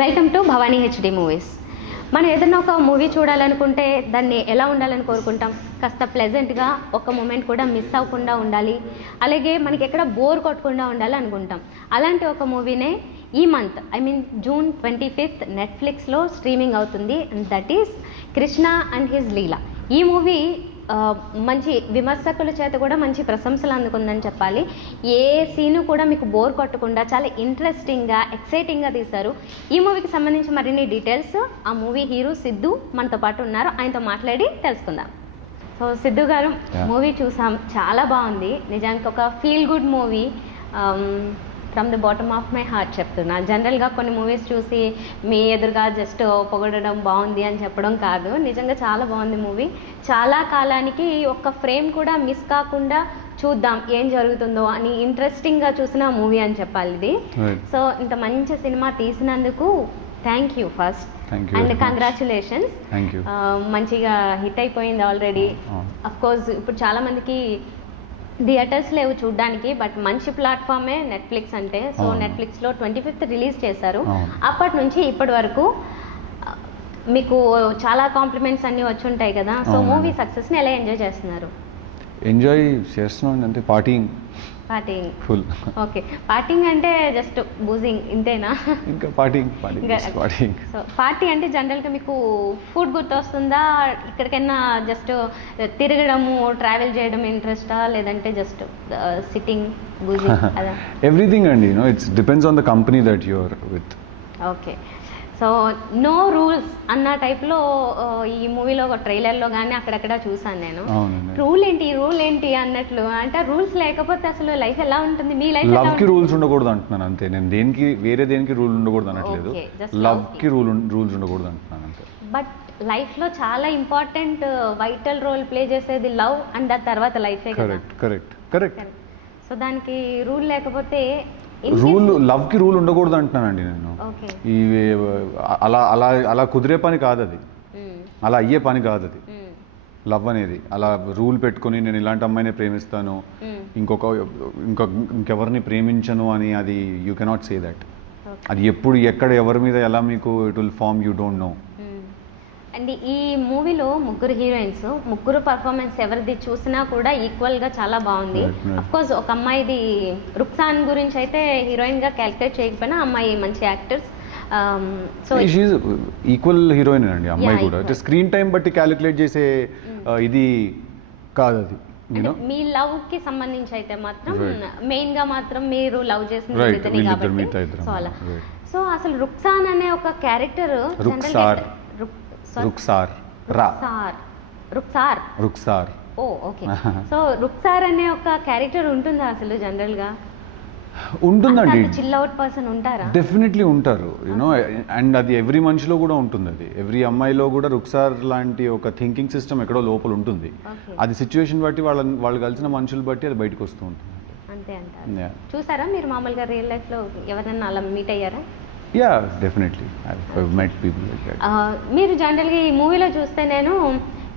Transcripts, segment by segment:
Welcome to Bhavani HD movies. మనం ఏదైనా ఒక మూవీ చూడాలనుకుంటే దాన్ని ఎలా ఉండాలని కోరుకుంటాం? కాస్త ప్లెజెంట్గా ఒక్క మూమెంట్ కూడా మిస్ అవ్వకుండా ఉండాలి, అలాగే మనకి ఎక్కడ బోర్ కొట్టకుండా ఉండాలి అనుకుంటాం. అలాంటి ఒక మూవీనే ఈ మంత్ జూన్ 25th నెట్ఫ్లిక్స్లో స్ట్రీమింగ్ అవుతుంది. And that is Krishna and his Leela. ఈ మూవీ మంచి విమర్శకుల చేత కూడా మంచి ప్రశంసలు అందుకుందని చెప్పాలి. ఏ సీను కూడా మీకు బోర్ కొట్టకుండా చాలా ఇంట్రెస్టింగ్గా ఎక్సైటింగ్గా తీశారు. ఈ మూవీకి సంబంధించి మరిన్ని డీటెయిల్స్ ఆ మూవీ హీరో సిద్ధు మనతో పాటు ఉన్నారు, ఆయనతో మాట్లాడి తెలుసుకుందాం. సో సిద్ధు గారు, మూవీ చూసాం, చాలా బాగుంది. నిజానికి ఒక feel good movie. From the bottom of my heart చెప్తున్నా. జనరల్గా కొన్ని మూవీస్ చూసి మీ ఎదురుగా జస్ట్ పొగడడం బాగుంది అని చెప్పడం కాదు, నిజంగా చాలా బాగుంది మూవీ. చాలా కాలానికి ఒక్క ఫ్రేమ్ కూడా మిస్ కాకుండా చూద్దాం ఏం జరుగుతుందో అని ఇంట్రెస్టింగ్గా చూసిన మూవీ అని చెప్పాలి ఇది. సో ఇంత మంచి సినిమా తీసినందుకు thank you first, and congratulations. మంచిగా హిట్ అయిపోయింది ఆల్రెడీ. అఫ్ కోర్స్ ఇప్పుడు చాలా మందికి థియేటర్స్ లేవు చూడడానికి, బట్ మంచి ప్లాట్ఫామే నెట్ఫ్లిక్స్ అంటే. సో నెట్ఫ్లిక్స్లో 25th రిలీజ్ చేశారు. అప్పటి నుంచి ఇప్పటి వరకు మీకు చాలా కాంప్లిమెంట్స్ అన్నీ వచ్చి ఉంటాయి కదా. సో మూవీ సక్సెస్ని ఎలా ఎంజాయ్ చేస్తున్నారు? ఎంజాయ్ చేస్తున్నాం అంటే పార్టీయింగ్ ఫుల్. ఓకే, పార్టీయింగ్ అంటే జస్ట్ బూజింగ్ ఇంతేనా? ఇంకా పార్టీయింగ్. సో పార్టీ అంటే జనరల్గా మీకు ఫుడ్ గుర్తొస్తుందా, ఇక్కడికైనా జస్ట్ తిరగడము ట్రావెల్ చేయడం ఇంట్రెస్టా, లేదంటే జస్ట్ సిట్టింగ్ బూజింగ్ అదా? ఎవ్రీథింగ్ అండి, it's depends on the company that you are with. Okay, so no rules అన్న టైప్లో ఈ మూవీలో ఒక ట్రైలర్లో కానీ అక్కడక్కడ చూసాను నేను. రూల్ ఏంటి అన్నట్లు. అంటే రూల్స్ లేకపోతే అసలు లైఫ్ ఎలా ఉంటుంది? మీ లైఫ్ లవ్ కి రూల్స్ ఉండకూడదు అంటున్నాను అంతే. నేను దేనికి వేరే దేనికి రూల్ ఉండకూడదు అనట్లేదు, లవ్ కి రూల్స్ ఉండకూడదు అంటున్నాను అంతే. బట్ లైఫ్లో చాలా ఇంపార్టెంట్ వైటల్ రోల్ ప్లే చేసేది లవ్, అండ్ దాని తర్వాత లైఫే. కరెక్ట్. సో దానికి రూల్ లేకపోతే లవ్ కి రూల్ ఉండకూడదు అంటున్నానండి నేను. ఈ అలా కుదిరే పని కాదు అది, అలా అయ్యే పని కాదు అది. లవ్ అనేది అలా రూల్ పెట్టుకుని నేను ఇలాంటి అమ్మాయినే ప్రేమిస్తాను, ఇంకెవరిని ప్రేమించను అని, అది యూ కెనాట్ సే దట్. అది ఎప్పుడు ఎక్కడ ఎవరి మీద ఎలా మీకు it will form, you don't know. And ఈ మూవీలో ముగ్గురు హీరోయిన్స్, ముగ్గురు పర్ఫార్మెన్స్ ఎవరిది చూసినా కూడా ఈక్వల్గా చాలా బాగుంది. అఫ్ కోర్స్ ఒక అమ్మాయిది రుక్సాన్ గురించి అయితే హీరోయిన్గా క్యాలిక్యులేట్ చేయకపోయినా అమ్మాయి మంచి యాక్టర్స్. సో ఈక్వల్ హీరోయిన్ అండి అమ్మాయి కూడా. స్క్రీన్ టైం బట్టి క్యాలిక్యులేట్ చేసే ఇది కాదు అది. మీ లవ్ కి సంబంధించి అయితే మాత్రం మెయిన్ గా మాత్రం మీరు లవ్ చేసిన కాబట్టి. సో అలా. సో అసలు రుక్సాన్ అనే ఒక character Rukhsar. Okay. So Rukhsar అనే ఒక క్యారెక్టర్ ఉంటుందా అసలు జనరల్ గా? ఉంటుందండి, చిల్ అవుట్ పర్సన్ ఉంటారా? డెఫినెట్లీ ఉంటారు, యూనో. అండ్ అది ఎవ్రీ మనిషిలో కూడా ఉంటుంది, అది ఎవ్రీ అమ్మాయిలో కూడా రుక్సార్ లాంటి ఒక థింకింగ్ సిస్టమ్ ఎక్కడో లోపల ఉంటుంది. అది సిచ్యువేషన్ బట్టి వాళ్ళు కలిసిన మనుషులు బట్టి అది బయటకు వస్తూ ఉంటుంది అంతే అంటారు. చూసారా మీరు మామూలుగా రియల్ లైఫ్ లో ఎవరైనా అలా మీట్ అయ్యారా? Yeah, definitely I met people like that. మీరు జనరల్గా ఈ మూవీలో చూస్తే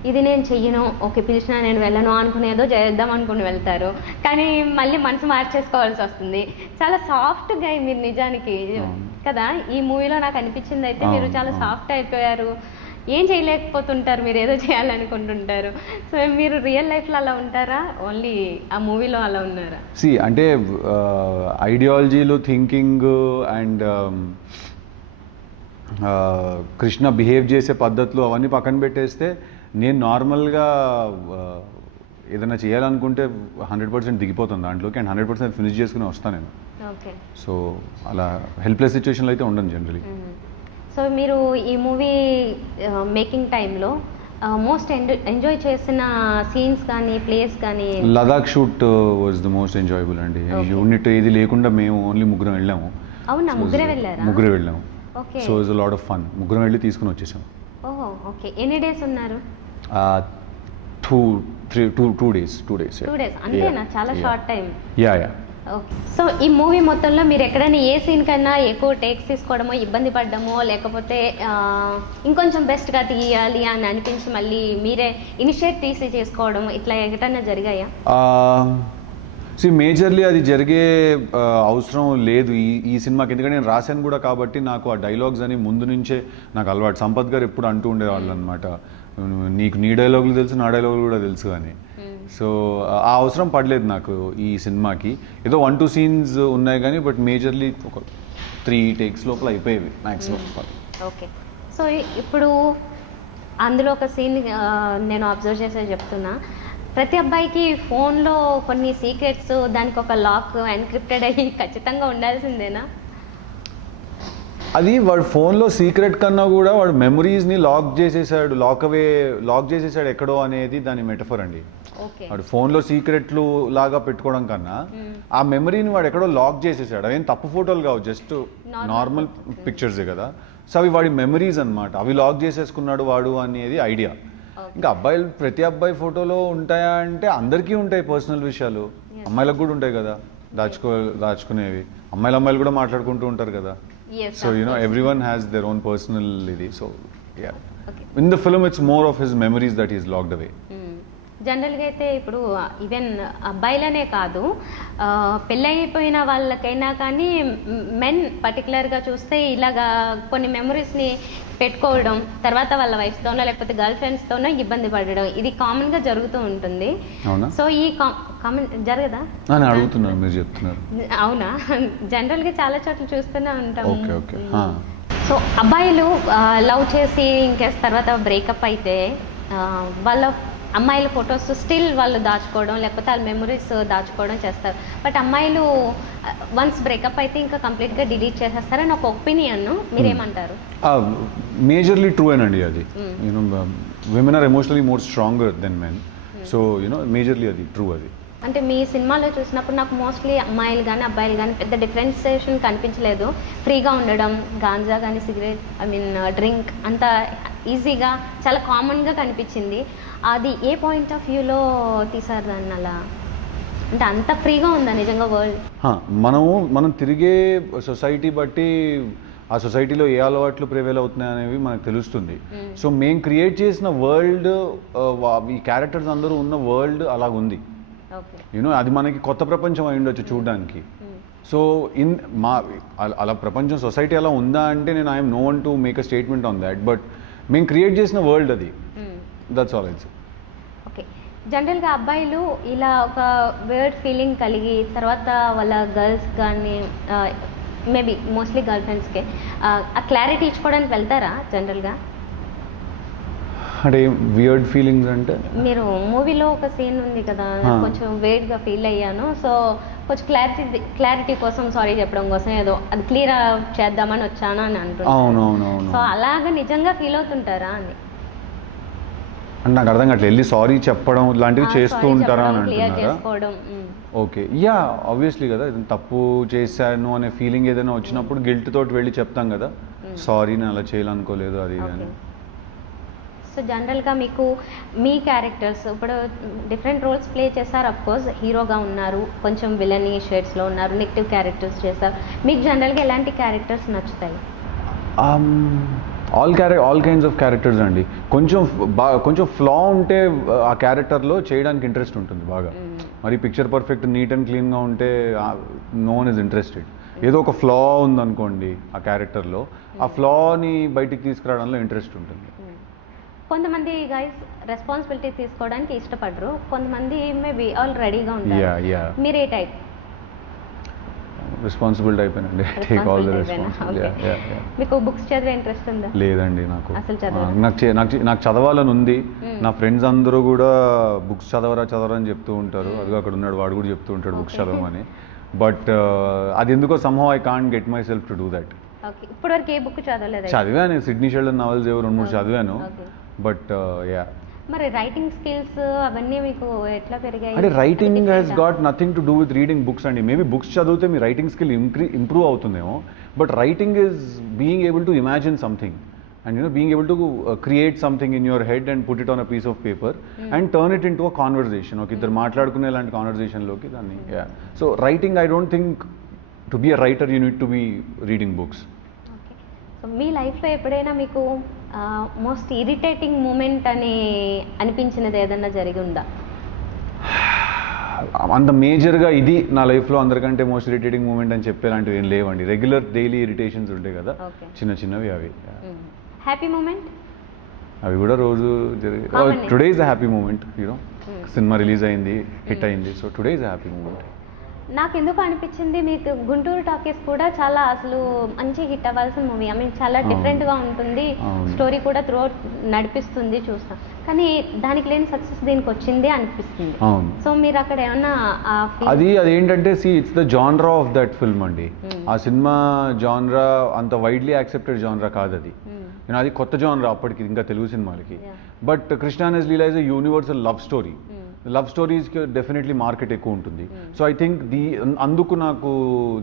ఇది నేను చెయ్యను, ఓకే పిలిచినా నేను వెళ్ళను అనుకునేదో చేద్దాం అనుకుని వెళ్తారు, కానీ మళ్ళీ మనసు మార్చేసుకోవాల్సి వస్తుంది. చాలా సాఫ్ట్ గా మీరు నిజానికి కదా. ఈ మూవీలో నాకు అనిపించింది అయితే మీరు చాలా సాఫ్ట్ అయిపోయారు, ఏం చేయలేకపోతుంటారు, మీరు ఏదో చేయాలనుకుంటుంటారు. సో మీరు రియల్ లైఫ్లో అలా ఉంటారా, ఓన్లీ ఆ మూవీలో అలా ఉన్నారా? అంటే ఐడియాలజీలు, థింకింగ్ అండ్ కృష్ణ బిహేవ్ చేసే పద్ధతులు అవన్నీ పక్కన పెట్టేస్తే నేను నార్మల్గా ఏదైనా చేయాలనుకుంటే 100% దిగిపోతాను దాంట్లోకి, అండ్ 100% ఫినిష్ చేసుకుని వస్తాను నేను. సో అలా హెల్ప్లెస్ సిచ్యువేషన్లో అయితే ఉండను జనరలీ. సో మీరు ఈ మూవీ మేకింగ్ టైంలో మోస్ట్ ఎంజాయ్ చేసిన సీన్స్ కానీ ప్లేస్ కానీ? Ladakh shoot was the most enjoyable అండి. యూనిట్ ఏది లేకుండా మేము ఓన్లీ ముగ్గురం వెళ్ళాము. అవునా, ముగ్గురే వెళ్ళారా? ముగ్గురే వెళ్ళాము. So it's lot of fun. ముగ్గురం వెళ్ళి తీసుకుని వచ్చేసాం. ఓకే, ఎన్ని డేస్ ఉన్నారు? 2 days. అంతేనా? చాలా short time. Yeah. Okay. So ఈ మూవీ మొత్తంలో మీరు ఎక్కడైనా ఏ సీన్ కన్నా ఎక్కువ టేక్స్ తీసుకోవడమో, ఇబ్బంది పడ్డమో, లేకపోతే ఇంకొంచెం బెస్ట్గా తీయాలి అని అనిపించి మళ్ళీ మీరే ఇనిషియేట్ తీసి చేసుకోవడం, ఇట్లా ఎక్కడైనా జరిగాయా? మేజర్లీ అది జరిగే అవసరం లేదు ఈ సినిమాకి, ఎందుకంటే నేను రాశాను కూడా కాబట్టి నాకు ఆ డైలాగ్స్ అని ముందు నుంచే నాకు అలవాటు. సంపత్ గారు ఎప్పుడు అంటూ ఉండేవాళ్ళు అనమాట, నీకు నీ డైలాగులు తెలుసు, నా డైలాగులు కూడా తెలుసు అని. సో ఆ అవసరం పడలేదు నాకు ఈ సినిమాకి. ఏదో 1-2 సీన్స్ ఉన్నాయి కానీ బట్ మేజర్లీ ఒక 3 takes లోపల అయిపోయేవి మ్యాక్సిమం. ఓకే. సో ఇప్పుడు అందులో ఒక సీన్ నేను అబ్జర్వ్ చేసే చెప్తున్నా, ప్రతి అబ్బాయికి ఫోన్లో కొన్ని సీక్రెట్స్, దానికి ఒక లాక్ ఎన్క్రిప్టెడ్ అయ్యి ఖచ్చితంగా ఉండాల్సిందేనా? అది వాడు ఫోన్లో సీక్రెట్ కన్నా కూడా వాడు మెమరీస్ని లాక్ చేసేసాడు ఎక్కడో అనేది దాని మెటఫర్ అండి. వాడు ఫోన్లో సీక్రెట్లు లాగా పెట్టుకోవడం కన్నా ఆ మెమరీని వాడు ఎక్కడో లాక్ చేసేసాడు. అవేం తప్పు ఫోటోలు కావు, జస్ట్ నార్మల్ పిక్చర్సే కదా. సో అవి వాడి మెమరీస్ అనమాట, అవి లాక్ చేసేసుకున్నాడు వాడు అనేది ఐడియా. ఇంకా అబ్బాయిలు ప్రతి అబ్బాయి ఫోటోలో ఉంటాయా అంటే అందరికీ ఉంటాయి పర్సనల్ విషయాలు, అమ్మాయిలకు కూడా ఉంటాయి కదా దాచుకునేవి. అమ్మాయిలు కూడా మాట్లాడుకుంటూ ఉంటారు కదా. So everyone has their own personal ఇది. So in the film it's more of his memories that he's locked away. జనరల్గా అయితే ఇప్పుడు ఈవెన్ అబ్బాయిలనే కాదు, పెళ్ళైపోయిన వాళ్ళకైనా కానీ మెన్ పర్టికులర్గా చూస్తే ఇలాగా కొన్ని మెమరీస్ని పెట్టుకోవడం, తర్వాత వాళ్ళ వైఫ్తోనో లేకపోతే గర్ల్ ఫ్రెండ్స్తోనో ఇబ్బంది పడడం, ఇది కామన్గా జరుగుతూ ఉంటుంది. సో ఈ కామన్ జరగదా? అడుగుతున్నాను, మీరు చెప్తున్నారు. అవునా? జనరల్గా చాలా చోట్ల చూస్తూనే ఉంటాం. Okay. సో అబ్బాయిలు లవ్ చేసి ఇంకేస్ తర్వాత బ్రేకప్ అయితే వాళ్ళ అమ్మాయిల ఫొటోస్ స్టిల్ వాళ్ళు దాచుకోవడం, లేకపోతే వాళ్ళ మెమరీస్ దాచుకోవడం చేస్తారు. బట్ అమ్మాయిలు వన్స్ బ్రేకప్ అయితే ఇంకా కంప్లీట్గా డిలీట్ చేసేస్తారని ఒక ఒపీనియన్, మీరేమంటారు? మేజర్లీ ట్రూ అండి అది. Women are emotionally more stronger than men. So majorly అది ట్రూ. అది అంటే మీ సినిమాలో చూసినప్పుడు నాకు మోస్ట్లీ అమ్మాయిలు కానీ అబ్బాయిలు కానీ పెద్ద డిఫరెన్సియేషన్ కనిపించలేదు. ఫ్రీగా ఉండడం, గాంజా కానీ సిగరెట్ డ్రింక్ అంతా ఈజీగా చాలా కామన్గా కనిపించింది. అది ఏ పాయింట్ ఆఫ్ వ్యూలో తీసారు దాన్ని అలా? అంటే అంత ఫ్రీగా ఉందా నిజంగా వరల్డ్? మనం తిరిగే సొసైటీ బట్టి ఆ సొసైటీలో ఏ అలవాట్లు ప్రివేల్ అవుతున్నాయి అనేవి మనకు తెలుస్తుంది. సో మేము క్రియేట్ చేసిన వరల్డ్, ఈ క్యారెక్టర్స్ అందరూ ఉన్న వరల్డ్ అలాగుంది. అది మనకి కొత్త ప్రపంచం అయి ఉండొచ్చు చూడడానికి. సో అలా ప్రపంచం సొసైటీ అలా ఉందా అంటే నేను I'm no one to make a statement on that, but మేము క్రియేట్ చేసిన వరల్డ్ అది. That's all it's. ఓకే. జనరల్గా అబ్బాయిలు ఇలా ఒక వేర్డ్ ఫీలింగ్ కలిగి తర్వాత వాళ్ళ గర్ల్స్ కానీ మేబీ మోస్ట్లీ గర్ల్ ఫ్రెండ్స్కి ఆ క్లారిటీ ఇచ్చుకోవడానికి వెళ్తారా జనరల్గా? అంటే వియర్డ్ ఫీలింగ్స్ అంటే మీరు మూవీలో ఒక సీన్ ఉంది కదా, కొంచెం వేర్డ్గా ఫీల్ అయ్యాను, సో కొంచెం క్లారిటీ కోసం సారీ చెప్పడం కోసం ఏదో అది క్లియర్ చేద్దామని వచ్చాను అని అంటున్నాను. సో అలాగా నిజంగా ఫీల్ అవుతుంటారా అని అంటే నాకు అర్థం కావట్లేదు. వెళ్ళి సారీ చెప్పడం లాంటివి చేస్తూ ఉంటారా అని అంటున్నారా? ఓకే, ఆబ్వియస్లీ కదా. తప్పు చేశాను అనే ఫీలింగ్ ఏదైనా వచ్చినప్పుడు గిల్ట్ తోటి వెళ్ళి చెప్తాం కదా, సారీ నేను అలా చేయాలనుకోలేదు అది అని. సో జనరల్గా మీకు మీ క్యారెక్టర్స్ ఇప్పుడు డిఫరెంట్ రోల్స్ ప్లే చేశారు. అఫ్కోర్స్ హీరోగా ఉన్నారు, కొంచెం విలనీ షేడ్స్లో ఉన్నారు, నెగిటివ్ క్యారెక్టర్స్ చేశారు. మీకు జనరల్గా ఎలాంటి క్యారెక్టర్స్ నచ్చుతాయి? ఆల్ కైండ్స్ ఆఫ్ క్యారెక్టర్స్ అండి. కొంచెం ఫ్లా ఉంటే ఆ క్యారెక్టర్లో చేయడానికి ఇంట్రెస్ట్ ఉంటుంది బాగా. మరి పిక్చర్ పర్ఫెక్ట్ నీట్ అండ్ క్లీన్గా ఉంటే నో వన్ ఇస్ ఇంట్రెస్టెడ్. ఏదో ఒక ఫ్లా ఉందనుకోండి ఆ క్యారెక్టర్లో, ఆ ఫ్లాని బయటికి తీసుకురావడంలో ఇంట్రెస్ట్ ఉంటుంది. కొంతమంది గైస్ రెస్పాన్సిబిలిటీ తీసుకోవడానికి ఇష్టపడరు, కొంతమంది మేబీ ఆల్ రెడీగా ఉంటారు. మీరు ఏ టైప్? రెస్పాన్సిబుల్ టైప్ అండి. Take all the responsibility. మీకు బుక్స్ చదివే ఇంట్రెస్ట్ ఉందా? లేదండి, నాకు చదవాలని ఉంది. నా ఫ్రెండ్స్ అందరూ కూడా బుక్స్ చదవరా అని చెప్తూ ఉంటారు. అదిగో అక్కడ ఉన్నాడు, వాడు కూడా చెప్తూ ఉంటాడు బుక్స్ చదవమని. బట్ అది ఎందుకో somehow I can't get my self to do that. ఇప్పటివరకు ఏ బుక్ చదవలేదు? చదివాను, సిడ్నీ షెల్డన్ నవల్స్ 2-3 చదివాను. బట్ మరి రైటింగ్ స్కిల్స్ అవన్నీ మీకు ఎట్లా పెరిగాయి? అంటే writing has got nothing to do with reading books అండి. మేబీ బుక్స్ చదివితే మీ రైటింగ్ స్కిల్ ఇంప్రూవ్ అవుతుందేమో, but writing is being able to imagine something and being able to create something in your head and put it on a piece of paper and turn it into a conversation. ఒక ఇద్దరు మాట్లాడుకునే లాంటి కాన్వర్జేషన్లోకి దాన్ని. So writing, I don't think to be a writer you need to be reading books. So మీ లైఫ్లో ఎప్పుడైనా మీకు మోస్ట్ ఇరిటేటింగ్ మూమెంట్ అని అనిపించినది ఏదన్నా జరిగి ఉందా? అంత మేజర్గా ఇది నా లైఫ్లో అందరికంటే మోస్ట్ ఇరిటేటింగ్ మూమెంట్ అని చెప్పేలాంటివి ఏం లేవండి. రెగ్యులర్ డైలీ ఇరిటేషన్స్ ఉంటాయి కదా, Okay. చిన్న చిన్నవి అవి. Happy moment? అవి కూడా రోజు జరిగే. Common. Today is a happy moment, you know. Cinema release అయింది, హిట్ అయింది, so today is a happy moment. నాకు ఎందుకు అనిపించింది మీకు గుంటూరు టాకీస్ కూడా చాలా అసలు మంచి హిట్ అవ్వాల్సిన మూవీ. ఐ మీన్ చాలా అవును. డిఫరెంట్గా ఉంటుంది, అవును. స్టోరీ కూడా త్రూ నడిపిస్తుంది, చూస్తాం. కానీ దానికి లేని సక్సెస్ దీనికి వచ్చింది అనిపిస్తుంది. అవును. సో మీరు అక్కడ ఏమన్నా ఆ feel- అదేంటంటే it's the genre of that film అండి. ఆ సినిమా జాన్రా అంత వైడ్లీ యాక్సెప్టెడ్ జాన్రా కాదు అది. Hmm. అది కొత్త జాన్రా అప్పటికి ఇంకా తెలుగు సినిమాలకి. Yeah. But Krishna and Leela is a universal love story. Love స్టోరీస్కి డెఫినెట్లీ మార్కెట్ ఎక్కువ ఉంటుంది. సో ఐ థింక్ అందుకు నాకు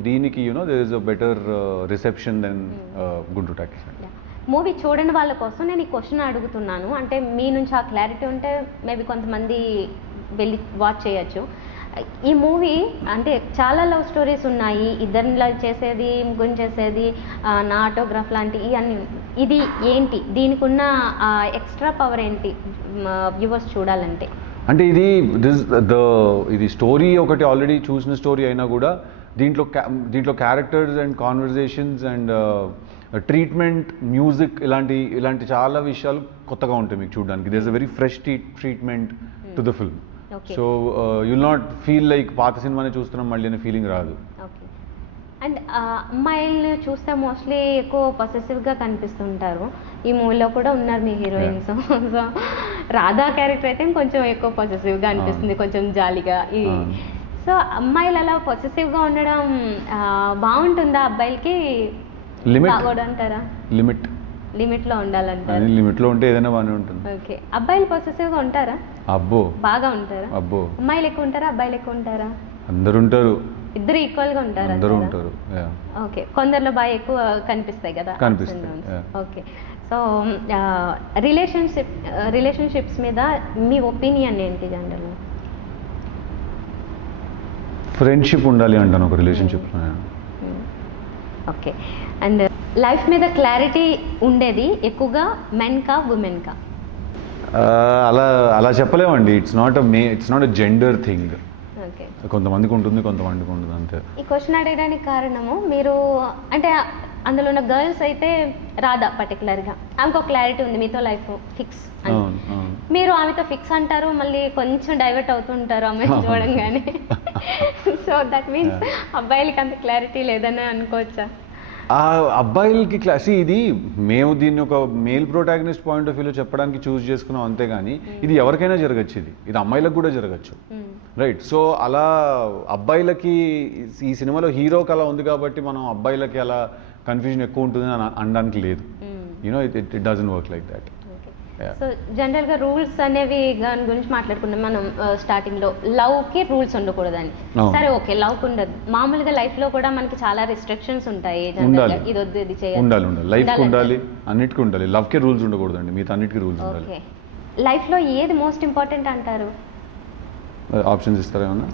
దీనికి there is a better reception then Guntur Talkies. Movie చూడని వాళ్ళ కోసం నేను ఈ క్వశ్చన్ అడుగుతున్నాను. అంటే మీ నుంచి ఆ క్లారిటీ ఉంటే మేబీ కొంతమంది వెళ్ళి వాచ్ చేయొచ్చు. ఈ మూవీ అంటే చాలా లవ్ స్టోరీస్ ఉన్నాయి, ఇద్దరిని లవ్ చేసేది, ముగ్గురిని చేసేది, నా ఆటోగ్రాఫ్ లాంటి ఇవన్నీ. ఇది ఏంటి, దీనికి ఉన్న ఎక్స్ట్రా పవర్ ఏంటి వ్యూవర్స్ చూడాలంటే? అంటే ఇది స్టోరీ ఒకటి ఆల్రెడీ చూసిన స్టోరీ అయినా కూడా దీంట్లో characters and conversations and treatment, music, ఇలాంటి చాలా విషయాలు కొత్తగా ఉంటాయి మీకు చూడడానికి. There is a very fresh treatment to the film. So you'll not feel like పాత సినిమానే చూస్తున్నాం మళ్ళీ అనే ఫీలింగ్ రాదు. ఓకే. అండ్ అమ్మాయిల్ని చూస్తే మోస్ట్లీ ఎక్కువ పొసెసివ్గా కనిపిస్తుంటారు. ఈ మూవీలో కూడా ఉన్నారు మీ హీరోయిన్స్. సో రాధా క్యారెక్టర్ అయితే కొంచెం ఎక్కువ పొసెసివ్గా అనిపిస్తుంది, కొంచెం జాలిగా. సో అమ్మాయిలు అలా పొసెసివ్గా ఉండడం బాగుంటుందా? అబ్బాయిలకి బాగోడంటారా? లిమిట్లో ఉండాలంటారు. లిమిట్లో ఉంటే ఏదైనా బాగానే ఉంటుంది. ఓకే. అబ్బాయిలు పొసెసివ్గా ఉంటారా? అబ్బో, బాగా ఉంటారా? అబ్బో. అమ్మాయిలు ఎక్కువ ఉంటారా, అబ్బాయిలు ఎక్కువ ఉంటారా? అందరు ఉంటారు. ఇద్దరు ఈక్వల్గా ఉంటారు? అందరూ ఉంటారు. ఓకే. కొందరిలో బాగా ఎక్కువ కనిపిస్తాయి కదా. కనిపిస్తాయి. ఓకే. సో రిలేషన్షిప్స్ మీద మీ ఒపీనియన్ ఏంటి జనరల్గా? ఫ్రెండ్షిప్ ఉండాలి అంటాను ఒక రిలేషన్షిప్లో. ఓకే. అండ్ లైఫ్ మీద క్లారిటీ ఉండేది ఎక్కువగా మెన్కా ఉమెన్కా? అలా చెప్పలేమండి. It's not a gender thing. Okay. కొంతమందికి ఉంటుంది, కొంతమందికి ఉంటుంది, అంతే. ఈ క్వశ్చన్ అడగడానికి కారణము, మీరు అంటే అందులో ఉన్న గర్ల్స్ అయితే రాధా పర్టికులర్గా ఆమెకు ఒక క్లారిటీ ఉంది, మీతో లైఫ్ ఫిక్స్ అని. మీరు ఆమెతో ఫిక్స్ అంటారు, మళ్ళీ కొంచెం డైవర్ట్ అవుతుంటారు ఆమె చూడంగానే. సో దట్ మీన్స్ అబ్బాయిలకి అంత క్లారిటీ లేదని అనుకోవచ్చా? అబ్బాయిలకి ఇది మేము దీన్ని ఒక మేల్ ప్రొటాగనిస్ట్ పాయింట్ ఆఫ్ వ్యూలో చెప్పడానికి చూస్ చేసుకున్నాం, అంతేగాని ఇది ఎవరికైనా జరగచ్చు. ఇది అమ్మాయిలకు కూడా జరగచ్చు, రైట్? సో అలా అబ్బాయిలకి ఈ సినిమాలో హీరోకి అలా ఉంది కాబట్టి మనం అబ్బాయిలకి అలా కన్ఫ్యూజన్ ఎక్కువ ఉంటుంది అని అనడానికి లేదు. It doesn't work like that. So జనరల్గా రూల్స్ అనేవి దాని గురించి మాట్లాడుకున్నాం మనం స్టార్టింగ్లో. లవ్కి రూల్స్ ఉండకూడదని. సరే, ఓకే, లవ్కి ఉండదు. మామూలుగా లైఫ్లో కూడా మనకి చాలా రిస్ట్రిక్షన్స్ ఉంటాయి. జనరల్గా ఇది వద్దు, ఇది చేయాలి, ఉండాలి, లైఫ్ ఉండాలి, అన్నిటికీ ఉండాలి. లవ్కి రూల్స్ ఉండకూడదండి, మిగతా అన్నిటికీ రూల్స్ ఉండాలి. ఓకే. లైఫ్లో ఏది మోస్ట్ ఇంపార్టెంట్ అంటారు? ఆప్షన్స్ ఇస్తారా ఏమన్నా?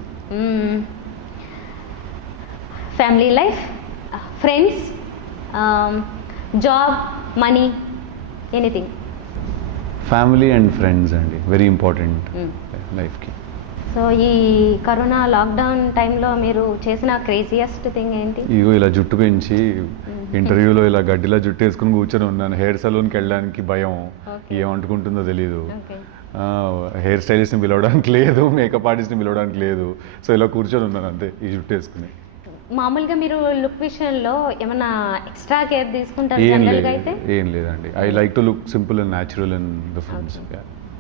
Family life, friends, job, money, anything. Family and friends అండి, వెరీ ఇంపార్టెంట్ లైఫ్కి. సో ఈ కరోనా లాక్డౌన్ టైంలో మీరు చేసిన క్రేజియస్ట్ థింగ్ ఏంటి? ఇగో ఇలా జుట్టు పెంచి ఇంటర్వ్యూలో ఇలా గడ్డిలా జుట్టు వేసుకుని కూర్చొని ఉన్నాను. హెయిర్ సలూన్కి వెళ్ళడానికి భయం, ఏమంటుకుంటుందో తెలీదు. హెయిర్ స్టైలిస్ట్ని పిలవడానికి లేదు, మేకప్ ఆర్టిస్ట్ని పిలవడానికి లేదు. సో ఇలా కూర్చొని ఉన్నాను అంతే, ఈ జుట్టు వేసుకుని. మామూలుగా మీరు లుక్ విషయంలో ఏమైనా ఎక్స్ట్రా కేర్ తీసుకుంటారు జనరల్గా అయితే? ఏం లేదండి. I like to look simple and natural in the films.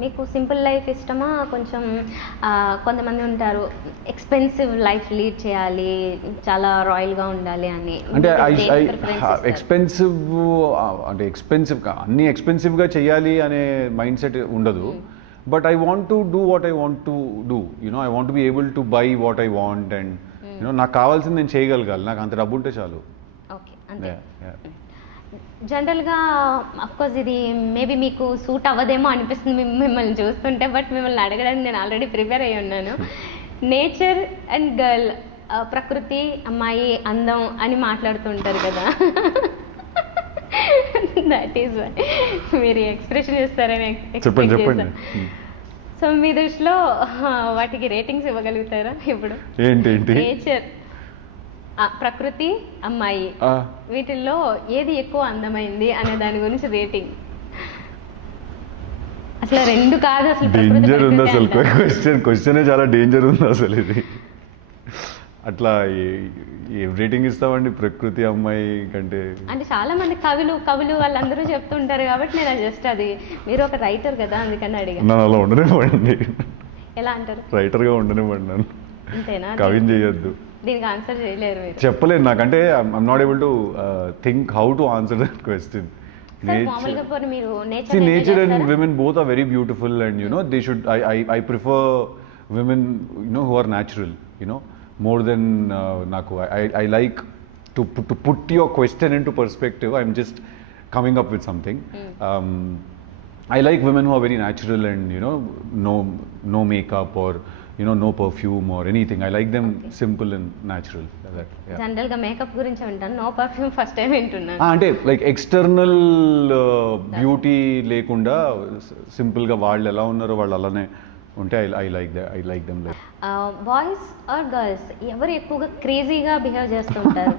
మీకు సింపుల్ లైఫ్ ఇష్టమా? కొంచెం కొంతమంది ఉంటారు ఎక్స్పెన్సివ్ లైఫ్ లీడ్ చేయాలి, చాలా రాయల్గా ఉండాలి అని. అంటే ఎక్స్పెన్సివ్ అన్ని ఎక్స్పెన్సివ్గా చేయాలి అనే మైండ్ సెట్ ఉండదు. But I want to do what I want to do. I want be able to buy what I want and నాకు కావాల్సింది నేను చేయగలగాలి. నాకు అంత డబ్బు ఉంటే చాలు. ఓకే, అంతే. జనరల్గా అఫ్కోర్స్ ఇది మేబీ మీకు సూట్ అవ్వదేమో అనిపిస్తుంది మిమ్మల్ని చూస్తుంటే, బట్ మిమ్మల్ని అడగడానికి నేను ఆల్రెడీ ప్రిపేర్ అయ్యి ఉన్నాను. నేచర్ అండ్ గర్ల్, ప్రకృతి, అమ్మాయి, అందం అని మాట్లాడుతుంటారు కదా. దట్ ఈస్ మీరు ఎక్స్ప్రెషన్ ఇస్తారని ఎక్స్పెక్ట్ చేశాను. సో మీ దృష్టిలో వాటికి రేటింగ్స్ ఇవ్వగలుగుతారా ఇప్పుడు? ఏంటేంటి? నేచర్, ప్రకృతి, అమ్మాయి, వీటిల్లో ఏది ఎక్కువ అందమైంది అనే దాని గురించి రేటింగ్. అసలు రెండు కాదు, అసలు డేంజర్ ఉంది అసలు. క్వశ్చనే చాలా డేంజర్ ఉంది అసలు ఇది. అట్లా ఏ రేటింగ్ ఇస్తామండి ప్రకృతి అమ్మాయి కంటే? అంటే చాలా మంది కవులు వాళ్ళందరూ చెప్తుంటారు కాబట్టి నేను జస్ట్ అది, మీరు ఒక రైటర్ కదా అందుకని అడిగా. నన్ను అలా ఉండనివ్వండి. ఎలా అంటారు? రైటర్గా ఉండనివ్వండి నన్ను. అంతేనా? కవిని చేయొద్దు. దీనికి ఆన్సర్ చేయలేరు మీరు? చెప్పలేదు నాకంటే I'm not able to think how to answer that question. Nature and women both are very beautiful, and they should. I prefer women, who are natural, more than naku. I like to put your question into perspective. I'm just coming up with something. I like women who are very natural and no makeup or no perfume or anything. I like them simple and natural. General గా makeup గురించి వింటాను, no perfume first time వింటున్నాను. అంటే like external beauty లేకుండా simple గా వాళ్ళు ఎలా ఉన్నారో వాళ్ళు అలానే ఉంటే I like them. Boys or girls ఎవరు ఎక్కువగా క్రేజీగా బిహేవ్ చేస్తుంటారు?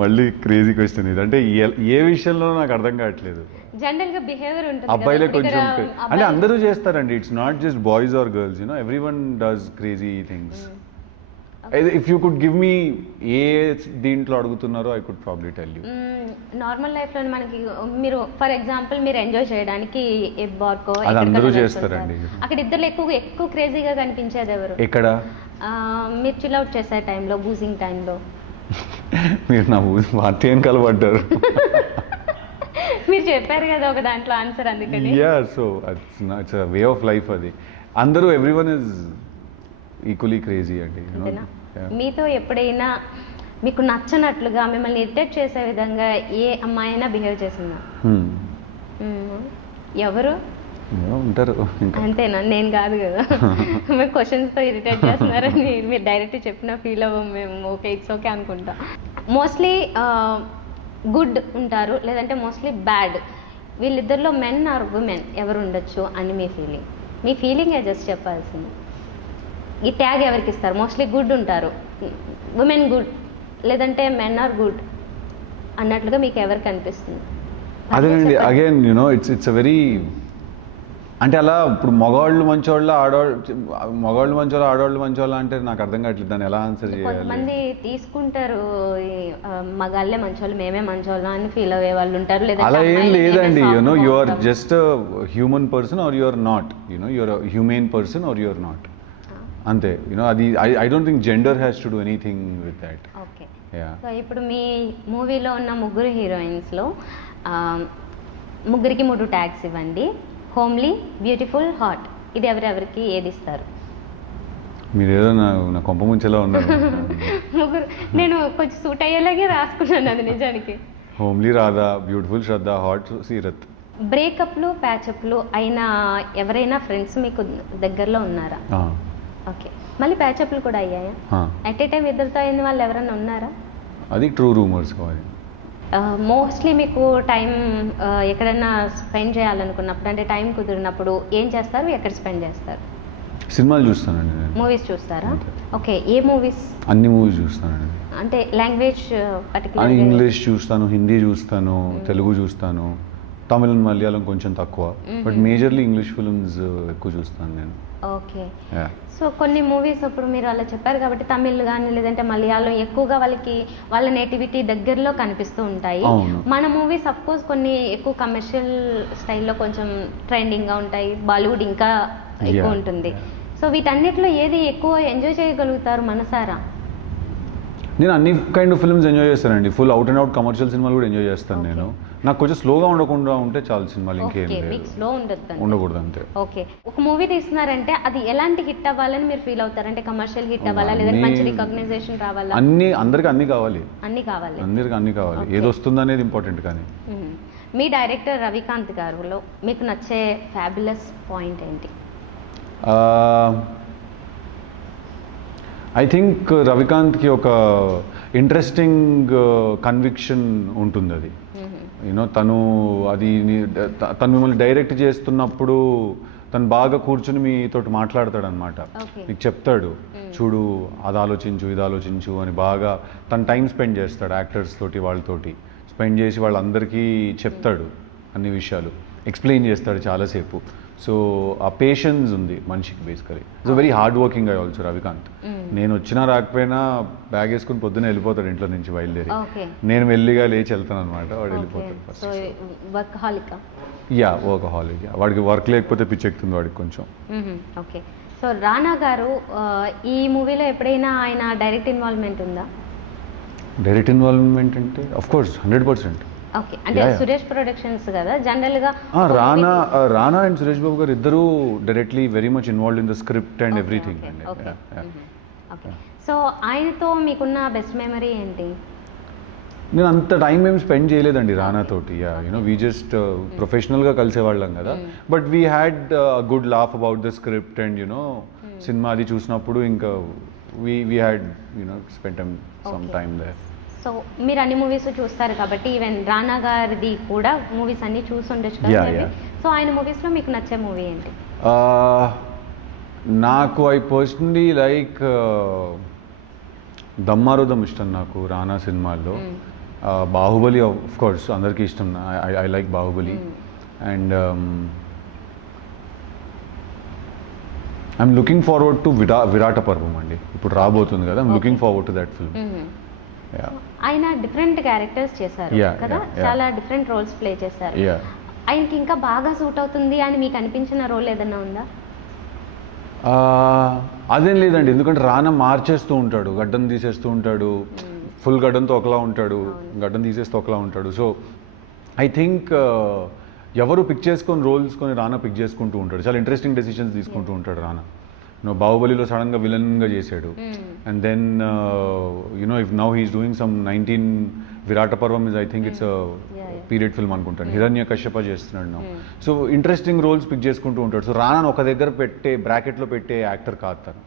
మళ్ళీ క్రేజీ క్వశ్చన్ ఇది. అంటే ఏ విషయంలో నాకు అర్థం కావట్లేదు. జనరల్ గా బిహేవియర్ ఉంటుంది. అబ్బాయిలే కొంచెం అంటే అందరూ చేస్తారండి. It's not just boys or girls, everyone does crazy things. If you could give me a దీంట్లో అడుగుతున్నారో I could probably tell you. Normal life లో మనకి మీరు ఫర్ ఎగ్జాంపుల్ మీరు ఎంజాయ్ చేయడానికి బార్కో అది అందరూ చేస్తారండి. అక్కడ ఇద్దరు ఎక్కువ క్రేజీగా కనిపించేది ఎవరు? ఎక్కడ? మీరు చిల్ అవుట్ చేసే టైంలో, బూజింగ్ టైంలో. మీరు నా వార్తీయం కలబడ్డారు. మీరు చెప్పారు కదా ఒక దాంట్లో ఆన్సర్, అందుకని. Yeah, so it's a way of life అది. అందరూ ఎవ్రీవన్ ఇస్ ఈక్వలీ క్రేజీ అండి. మీతో ఎప్పుడైనా మీకు నచ్చనట్లుగా మిమ్మల్ని ఇరిటేట్ చేసే విధంగా ఏ అమ్మాయి అయినా బిహేవ్ చేసిందా? ఎవరు ఉంటారు? అంతేనా? నేను కాదు కదా. మీరు క్వశ్చన్స్తో ఇరిటేట్ చేస్తున్నారని మీరు డైరెక్ట్ చెప్పినా ఫీల్ అవ్వం మేము. ఓకే, ఇట్స్ ఓకే అనుకుంటా. మోస్ట్లీ గుడ్ ఉంటారు, లేదంటే మోస్ట్లీ బ్యాడ్. వీళ్ళిద్దరిలో మెన్ ఆర్ ఉమెన్ ఎవరు ఉండొచ్చు అని మీ ఫీలింగ్ జస్ట్ చెప్పాల్సింది. ఈ ట్యాగ్ ఎవరికి ఇస్తారు? మోస్ట్లీ గుడ్ ఉంటారు, ఉమెన్ గుడ్, లేదంటే మెన్ ఆర్ గుడ్ అన్నట్లుగా మీకు ఎవరికి అనిపిస్తుంది? అదేనండి, అగైన్ ఇట్స్ అ వెరీ, అంటే అలా ఇప్పుడు మగవాళ్ళు మంచోళ్ళ మగవాళ్ళు మంచోళ్ళ ఆడవాళ్ళు మంచోళ్ళ అంటే నాకు అర్థం కావట్లేదు దాన్ని ఎలా ఆన్సర్ చేయాలి. కొంతమంది తీసుకుంటారు మగాళ్ళే మంచోళ్ళు, మేమే మంచోళ్ళం అని ఫీల్ అయ్యే వాళ్ళు ఉంటారు. అలా ఏం లేదండి. You are just human person or you are not. You are human person or you are not, అంతే. అది I don't think gender has to do anything with that. Okay. So ఇప్పుడు మీ మూవీలో ఉన్న ముగ్గురు హీరోయిన్స్లో ముగ్గురికి 3 ట్యాగ్స్ ఇవ్వండి. Homely, beautiful, hot. ఇది ఎవరెవరికి ఏది ఇస్తారు? మీరేదో నా కొంప ముంచేలా ఉన్నారు. ముగ్గురు నేను కొంచెం సూట్ అయ్యేలాగే రాసుకున్నాను అది నిజానికి. హోమ్లీ రాధా, బ్యూటిఫుల్ శ్రద్ధ, హాట్ సీరత్. బ్రేకప్లు, ప్యాచప్లు అయిన ఎవరైనా ఫ్రెండ్స్ మీకు దగ్గరలో ఉన్నారా? ఓకే. మళ్ళీ ప్యాచప్లు కూడా అయ్యాయా? అట్ ఏ టైం ఇద్దరితో అయిన వాళ్ళు ఎవరైనా ఉన్నారా? అది ట్రూ రూమర్స్ కావాలి. మోస్ట్లీ మీకు టైం ఎక్కడైనా స్పెండ్ చేయాలనుకున్నప్పుడు, అంటే టైం కుదిరినప్పుడు ఏం చేస్తారు, ఎక్కడ స్పెండ్ చేస్తారు? సినిమాలు చూస్తానండి. మూవీస్ చూస్తారా? ఓకే. ఏ మూవీస్? అన్ని మూవీస్ చూస్తానండి. అంటే లాంగ్వేజ్ పర్టికులర్? ఇంగ్లీష్ చూస్తాను, హిందీ చూస్తాను, తెలుగు చూస్తాను, తమిళ, మలయాళం కొంచెం తక్కువ, బట్ మేజర్లీ ఇంగ్లీష్ ఫిల్మ్స్ ఎక్కువ చూస్తాను నేను. ఓకే. సో కొన్ని మూవీస్ అప్పుడు మీరు అలా చెప్పారు కాబట్టి తమిళ్ కానీ లేదంటే మలయాళం ఎక్కువగా వాళ్ళ నేటివిటీ దగ్గరలో కనిపిస్తూ ఉంటాయి. మన మూవీస్ అఫ్ కోర్స్ కొన్ని ఎక్కువ కమర్షియల్ స్టైల్లో కొంచెం ట్రెండింగ్గా ఉంటాయి, బాలీవుడ్ ఇంకా ఎక్కువ ఉంటుంది. సో వీటన్నిటిలో ఏది ఎక్కువ ఎంజాయ్ చేయగలుగుతారు మనసారా? నేను అన్ని కైండ్ ఆఫ్ ఫిల్మ్స్ ఎంజాయ్ చేస్తానండి. Full out and out commercial సినిమాలు కూడా ఎంజాయ్ చేస్తాను నేను. నాకు కొంచెం స్లోగా ఉండకుండా ఉంటే చాలా సినిమాలు, ఇంకేం ఉండకూడదు అంతే. ఓకే. ఒక మూవీ తీస్తున్నారంటే అది ఎలాంటి హిట్ అవ్వాలని మీరు ఫీల్ అవుతారు? అంటే కమర్షియల్ హిట్ అవ్వాలా, లేదంటే మంచి రికగ్నైజేషన్ రావాలా? అందరికి అన్ని కావాలి. అందరికి అన్ని కావాలి. ఏది వస్తుంది అనేది ఇంపార్టెంట్. కానీ మీ డైరెక్టర్ రవికాంత్ గారిలో మీకు నచ్చే ఫ్యాబులస్ పాయింట్ ఏంటి? ఐ థింక్ రవికాంత్కి ఒక ఇంట్రెస్టింగ్ కన్విక్షన్ ఉంటుంది. అది తను మిమ్మల్ని డైరెక్ట్ చేస్తున్నప్పుడు తను బాగా కూర్చుని మీతోటి మాట్లాడతాడు అనమాట. ఓకే. నీకు చెప్తాడు, చూడు అది ఆలోచించు ఇది ఆలోచించు అని. బాగా తను టైం స్పెండ్ చేస్తాడు యాక్టర్స్ తోటి, వాళ్ళతోటి స్పెండ్ చేసి వాళ్ళందరికీ చెప్తాడు అన్ని విషయాలు, ఎక్స్ప్లెయిన్ చేస్తాడు చాలాసేపు. సో ఆ పేషెన్స్ ఉంది మనిషికి basically. It's very hard working I also Ravikanth. నేను వచ్చినా రాకపోయినా బ్యాగ్ వేసుకుని పొద్దున్న వెళ్ళిపోతాడు ఇంట్లో నుంచి బయలుదేరి. ఓకే. నేను మెల్లిగా లేచి వెళ్తాను అనమాట, వాడు వెళ్ళిపోతాడు so first. Workaholic. Yeah workaholic. వాడికి వర్క్ లేకపోతే పిచ్చెక్కుతుంది వాడికి కొంచెం. ఓకే. సో రానా గారు ఈ మూవీలో ఎప్పుడైనా ఆయన డైరెక్ట్ ఇన్వాల్వ్మెంట్ ఉందా? డైరెక్ట్ ఇన్వాల్వ్మెంట్ అంటే ఆఫ్ కోర్స్ 100%. ఓకే. అంటే సురేష్ ప్రొడక్షన్స్ కదా జనరల్గా. రానా అండ్ సురేష్ బాబు గారు ఇద్దరు directly very much involved in the script and everything. Okay. So ఆయనతో మీకున్న బెస్ట్ మెమరీ ఏంటి? నేను అంత టైం ఏం స్పెండ్ చేయలేదండి రానాతోటి. వీ జస్ట్ ప్రొఫెషనల్గా కలిసేవాళ్ళం కదా. But we had good laugh about the script and cinema అది చూసినప్పుడు ఇంకా we had spend some time there. So మీరు అన్ని మూవీస్ చూస్తారు కాబట్టి ఈవెన్ రానా గారిది కూడా మూవీస్ అన్ని చూసి ఉండొచ్చు కదా. సో ఆయన మూవీస్లో మీకు నచ్చే మూవీ ఏంటి? నాకు ఐ పర్సనలీ లైక్ దమ్మారుదం ఇష్టం నాకు రానా సినిమాల్లో. బాహుబలి ఆఫ్ కోర్స్ అందరికీ ఇష్టం. I like Baahubali. And I'm looking forward to Virata Parvam అండి, ఇప్పుడు రాబోతుంది కదా. I'm looking forward to that film. ఆయన డిఫరెంట్ క్యారెక్టర్స్ చేశారు కదా, చాలా డిఫరెంట్ రోల్స్ ప్లే చేశారు. ఆయనకి ఇంకా బాగా సూట్ అవుతుంది అని మీకు అనిపించిన రోల్ ఏదన్నా ఉందా? అదేం లేదండి, ఎందుకంటే రానా మార్చేస్తూ ఉంటాడు, గడ్డం తీసేస్తూ ఉంటాడు, ఫుల్ గడ్డంతో ఒకలా ఉంటాడు, గడ్డం తీసేస్తూ ఒకలా ఉంటాడు. సో ఐ థింక్ ఎవరు పిక్ చేసుకొని రోల్స్ కొని రానా పిక్ చేసుకుంటూ ఉంటాడు. చాలా ఇంట్రెస్టింగ్ డెసిషన్స్ తీసుకుంటూ ఉంటాడు రానా. బాహుబలిలో సడన్గా విలన్గా చేశాడు. And then if now he's doing some 19 Virata Parvam is I think it's period film అనుకుంటాను. హిరణ్య కశ్యప చేస్తున్నాడు now. So interesting roles pick చేసుకుంటూ ఉంటాడు. సో రానా ఒక దగ్గర బ్రాకెట్లో పెట్టే యాక్టర్ కాదు తను.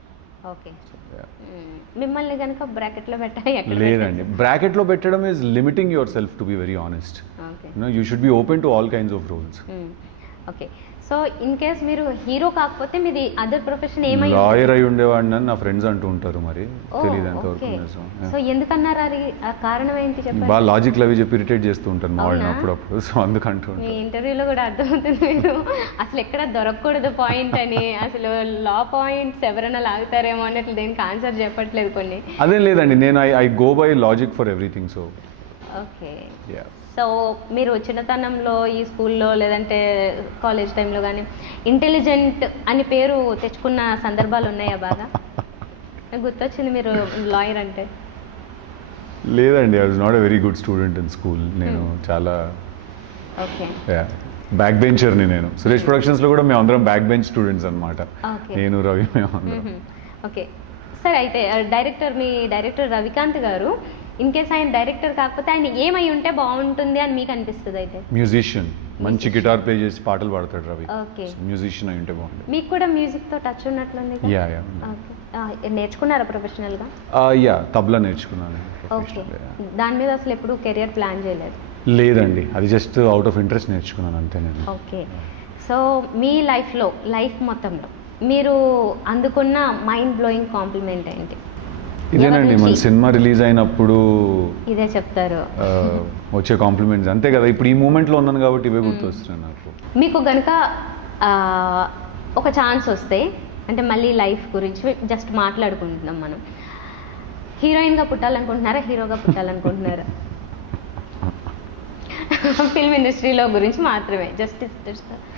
ఓకే. మిమ్మల్ని కనుక బ్రాకెట్లో పెట్టాలి? లేదండి, బ్రాకెట్లో పెట్టడం is limiting yourself to be very honest. You should be open to all kinds of roles. Okay. So in case మీరు హీరో కాకపోతే మీది అదర్ ప్రొఫెషన్ ఏమై? లాయర్ అయి ఉండేవాడిని అని నా ఫ్రెండ్స్ అంటూ ఉంటారు, మరి తెలియదు ఎంతవరకు. సో ఎందుకన్నారు అది? కారణం ఏంటి చెప్పండి? బాగా లాజిక్లు అవి చెప్పి ఇరిటేట్ చేస్తూ ఉంటాను మా వాళ్ళని అప్పుడప్పుడు. సో అందుకంటూ మీ ఇంటర్వ్యూలో కూడా అర్థమవుతుంది మీరు అసలు ఎక్కడ దొరకకూడదు పాయింట్ అని. అసలు లా పాయింట్స్ ఎవరైనా లాగుతారేమో అన్నట్లు దేనికి ఆన్సర్ చెప్పట్లేదు కొన్ని. అదేం లేదండి, నేను I go by logic for everything. So okay. So మీరు చిన్నతనంలో ఈ స్కూల్లో లేదంటే కాలేజ్ టైంలో కానీ ఇంటెలిజెంట్ అని పేరు తెచ్చుకున్న సందర్భాలు ఉన్నాయా? బాగా నాకు గుర్తొచ్చింది మీరు లాయర్ అంటే. లేదండి, I was not a very good student in school. నేను చాలా బ్యాక్ బెంచర్ని. నేను సురేష్ ప్రొడక్షన్స్లో కూడా మేము అందరం బ్యాక్ బెంచ్ స్టూడెంట్స్ అనమాట, నేను రవి మేము అందరం. ఓకే. సరే, అయితే మీ డైరెక్టర్ రవికాంత్ గారు ఇన్ కేస్ ఆయన డైరెక్టర్ కాకపోతే ఆయన ఏమై ఉంటే బాగుంటుంది అని మీకు అనిపిస్తుంది? అయితే మ్యూజిషియన్, మంచి గిటార్ ప్లే చేసి పాటలు పాడతాడు రవి. ఓకే. మ్యూజిషియన్ అయి ఉంటే బాగుంటుంది. మీకు కూడా మ్యూజిక్ తో టచ్ ఉన్నట్లుంది. నేర్చుకున్నారా ప్రొఫెషనల్ గా? తబలా నేర్చుకున్నాను. ఓకే. దాని మీద అసలు ఎప్పుడు కెరియర్ ప్లాన్ చేయలేదు? లేదండి, అది జస్ట్ అవుట్ ఆఫ్ ఇంట్రెస్ట్ నేర్చుకున్నాను అంతే నేను. ఓకే. సో మీ లైఫ్ మొత్తంలో మీరు అందుకున్న మైండ్ బ్లోయింగ్ కాంప్లిమెంట్ ఏంటి? ఇదేనండి, మన సినిమా రిలీజ్ అయినప్పుడు ఇదే చెప్తారు వచ్చే కాంప్లిమెంట్స్ అంతే కదా. ఇప్పుడు ఈ మూమెంట్లో ఉన్నాను కాబట్టి ఇవే గుర్తొస్తున్నాయి నాకు. మీకు కనుక ఒక ఛాన్స్ వస్తే, అంటే మళ్ళీ లైఫ్ గురించి జస్ట్ మాట్లాడుకుంటున్నాం మనం, హీరోయిన్గా పుట్టాలనుకుంటున్నారా, హీరోగా పుట్టాలనుకుంటున్నారా? ఫిల్మ్ ఇండస్ట్రీలో గురించి మాత్రమే, జస్ట్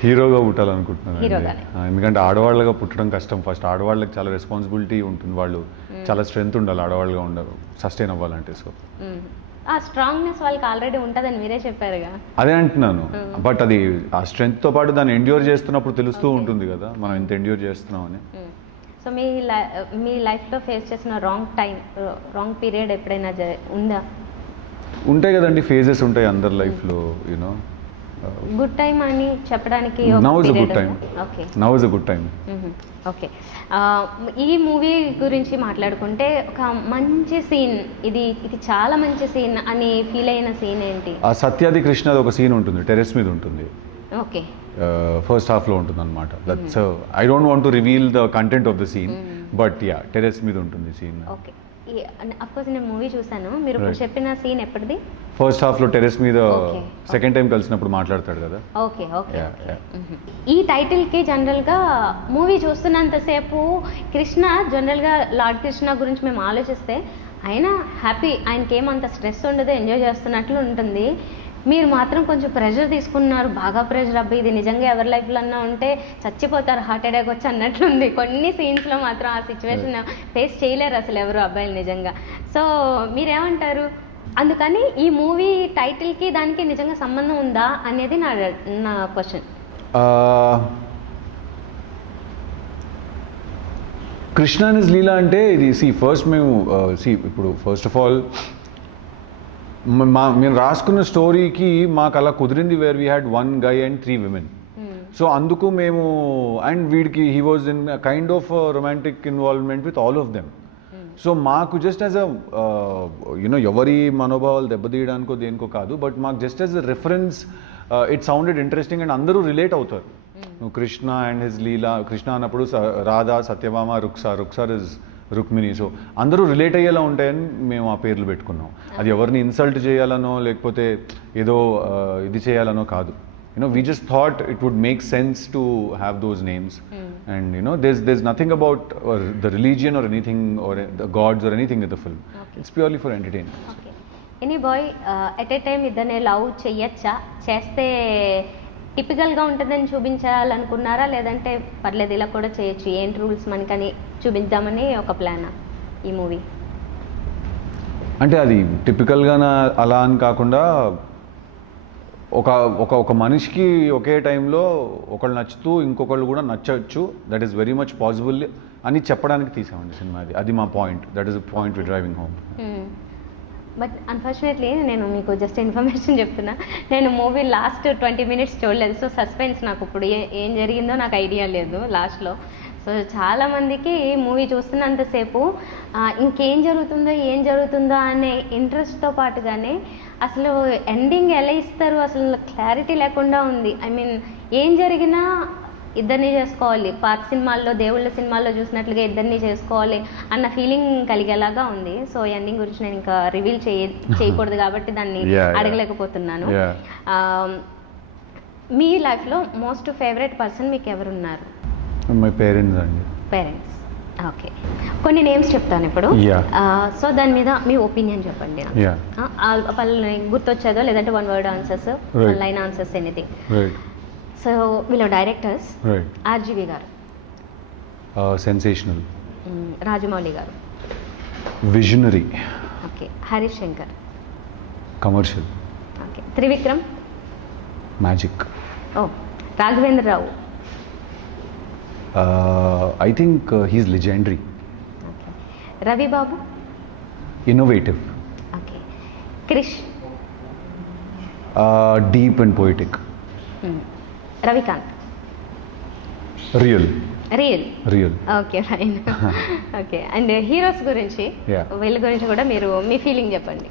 హీరోగా పుట్టాలనుకుంటున్నాను. హీరోగానే. ఎందుకంటే ఆడవాళ్ళగా పుట్టడం కష్టం. ఫస్ట్ ఆడవాళ్ళకి చాలా రెస్పాన్సిబిలిటీ ఉంటుంది, వాళ్ళు చాలా స్ట్రెంగ్త్ ఉండాలి ఆడవాళ్ళగా సస్టైన్ అవ్వాలంటే. సో ఆ స్ట్రాంగ్నెస్ వాళ్ళకి ఆల్రెడీ ఉంటుందని మీరే చెప్పారుగా. అదే అంటున్నాను. బట్ అది ఆ స్ట్రెంగ్త్తో పాటు దాన్ని ఎండ్యూర్ చేస్తున్నప్పుడు తెలుస్తూ ఉంటుంది కదా మనం ఎంత ఎండ్యూర్ చేస్తున్నాం అని. సో మీ లైఫ్లో ఫేస్ చేసిన రాంగ్ పీరియడ్ ఎప్పుడైనా ఉందా? ఉంటాయి కదండి, ఫేజెస్ ఉంటాయి అందరి లైఫ్లో. గుడ్ టైం అని చెప్పడానికి now is a good time. Okay. Now is a good time. Okay. ఈ మూవీ గురించి మాట్లాడుకుంటే ఒక మంచి సీన్, ఇది చాలా మంచి సీన్ అని ఫీల్ అయిన సీన్ ఏంటి? ఆ సత్యాది కృష్ణది ఒక సీన్ ఉంటుంది, టెరెస్ మీద ఉంటుంది. ఓకే. ఫస్ట్ హాఫ్లో ఉంటుంది అనమాట. That's I don't want to reveal the content of the scene, but yeah terrace మీద ఉంటుంది సీన్. ఓకే. అఫ్కోర్స్ నేను మూవీ చూసాను. మీరు ఇప్పుడు చెప్పిన సీన్ ఎప్పటిది? ఫస్ట్ హాఫ్లో టెరెస్ మీద సెకండ్ టైం కలిసినప్పుడు మాట్లాడతాడు కదా. Okay okay. ఈ టైటిల్కి జనరల్గా మూవీ చూస్తున్నంతసేపు కృష్ణ, జనరల్గా లార్డ్ కృష్ణ గురించి మేము ఆలోచిస్తే ఆయన హ్యాపీ, ఆయనకి ఏమంత స్ట్రెస్ ఉండదు, ఎంజాయ్ చేస్తున్నట్లు ఉంటుంది. మీరు మాత్రం కొంచెం ప్రెషర్ తీసుకున్నారు, బాగా ప్రెషర్. అబ్బాయి ఇది నిజంగా ఎవరి లైఫ్లో అన్నా ఉంటే చచ్చిపోతారు, హార్ట్ అటాక్ వచ్చి అన్నట్లుంది. కొన్ని సీన్స్లో మాత్రం ఆ సిచ్యువేషన్ ఫేస్ చేయలేరు అసలు ఎవరు అబ్బాయిలు నిజంగా. సో మీరేమంటారు? అందుకని ఈ మూవీ టైటిల్కి దానికి నిజంగా సంబంధం ఉందా అనేది నా క్వశ్చన్. కృష్ణ అండ్ హిస్ లీలా అంటే ఇది ఫస్ట్ మేము ఇప్పుడు ఫస్ట్ ఆఫ్ ఆల్ మేము రాసుకున్న స్టోరీకి మాకు అలా కుదిరింది, where we had 1 guy and 3 women. So అందుకు మేము, అండ్ వీడికి he was in kind of romantic involvement with all of them. So మాకు జస్ట్ యాజ్ అ యునో ఎవరి మనోభావాలు దెబ్బతీయడానికో దేనికో కాదు, బట్ మాకు just as a reference it sounded interesting and అందరూ రిలేట్ అవుతారు. కృష్ణ అండ్ హిజ్ లీలా, కృష్ణ అన్నప్పుడు రాధా, సత్యభామ, రుక్సార్ ఇస్ రుక్మిణి. సో అందరూ రిలేట్ అయ్యేలా ఉంటాయని మేము ఆ పేర్లు పెట్టుకున్నాం. అది ఎవరిని ఇన్సల్ట్ చేయాలనో లేకపోతే ఏదో ఇది చేయాలనో కాదు. We just thought it would make sense to have those names. And there's nothing about the religion or anything or the gods or anything in the film. Okay. It's purely for entertainment. Okay. Any boy at a time idane love cheyyacha, cheste టిపికల్గా ఉంటుందని చూపించాలనుకున్నారా, లేదంటే పర్లేదు ఇలా కూడా చేయొచ్చు, ఏంటి rules మనకని చూపించామని ఒక ప్లానా ఈ movie? అంటే అది టిపికల్గా అలా అని కాకుండా ఒక మనిషికి ఒకే టైంలో ఒకళ్ళు నచ్చుతూ ఇంకొకళ్ళు కూడా నచ్చవచ్చు, that is very much possible అని చెప్పడానికి తీసామండి సినిమా. అది మా point, that is the point we driving home. But unfortunately నేను మీకు జస్ట్ ఇన్ఫర్మేషన్ చెప్తున్నా, నేను మూవీ లాస్ట్ 20 minutes చూడలేదు. సో సస్పెన్స్, నాకు ఇప్పుడు ఏం జరిగిందో నాకు ఐడియా లేదు లాస్ట్లో. సో చాలామందికి మూవీ చూస్తున్నంతసేపు ఇంకేం జరుగుతుందో అనే ఇంట్రెస్ట్తో పాటుగానే అసలు ఎండింగ్ ఎలా ఇస్తారు అసలు క్లారిటీ లేకుండా ఉంది. ఐ మీన్ ఏం జరిగినా ఇద్దరిని చేసుకోవాలి, పాత సినిమాల్లో దేవుళ్ళ సినిమాల్లో చూసినట్లుగా ఇద్దరిని చేసుకోవాలి అన్న ఫీలింగ్ కలిగేలాగా ఉంది. సో ఎండింగ్ గురించి నేను ఇంకా రివీల్ చేయకూడదు కాబట్టి దాన్ని అడగలేకపోతున్నాను. మీ లైఫ్లో మోస్ట్ ఫేవరెట్ పర్సన్ మీకు ఎవరున్నారు? మై పేరెంట్స్ అండి. పేరెంట్స్. ఓకే. కొన్ని నేమ్స్ చెప్తాను ఇప్పుడు. సో దాని మీద మీ ఒపీనియన్ చెప్పండి. వాళ్ళని గుర్తొచ్చేదో లేదంటే 1 word answers, 1 line answers, anything. So వీళ్ళు డైరెక్టర్స్. ఆర్జీవి గారు సెన్సేషనల్. రాజమౌళి గారు visionary. Okay. Harish Shankar commercial. Okay. Trivikram magic. Oh. Raghavendra Rao I think he's legendary. Okay. Ravi Babu innovative. Okay. Krish deep and poetic. Ravikanth real. Okay fine. Okay. And heroes గురించి, వీళ్ళ గురించి కూడా మీరు మీ ఫీలింగ్ చెప్పండి.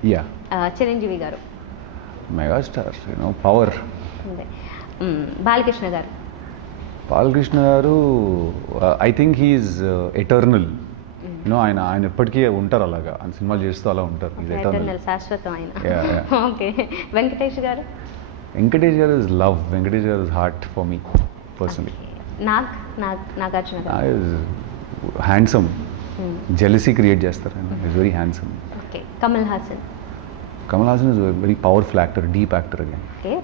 చిరంజీవి గారు megastar, power. Balakrishna garu. I think he is eternal. ఆయన ఎప్పటికీ ఉంటారు అలాగా, ఆయన సినిమాలు చేస్తూ అలా ఉంటారు. ఎటర్నల్, శాశ్వతం ఆయన. ఓకే. వెంకటేష్ గారు is love. Venkatesh garu is heart for me personally. Nagarjuna గారు is handsome. Jealousy create చేస్తారు. He's very handsome. Okay. Kamal Haasan is a very powerful actor, deep actor again. Okay.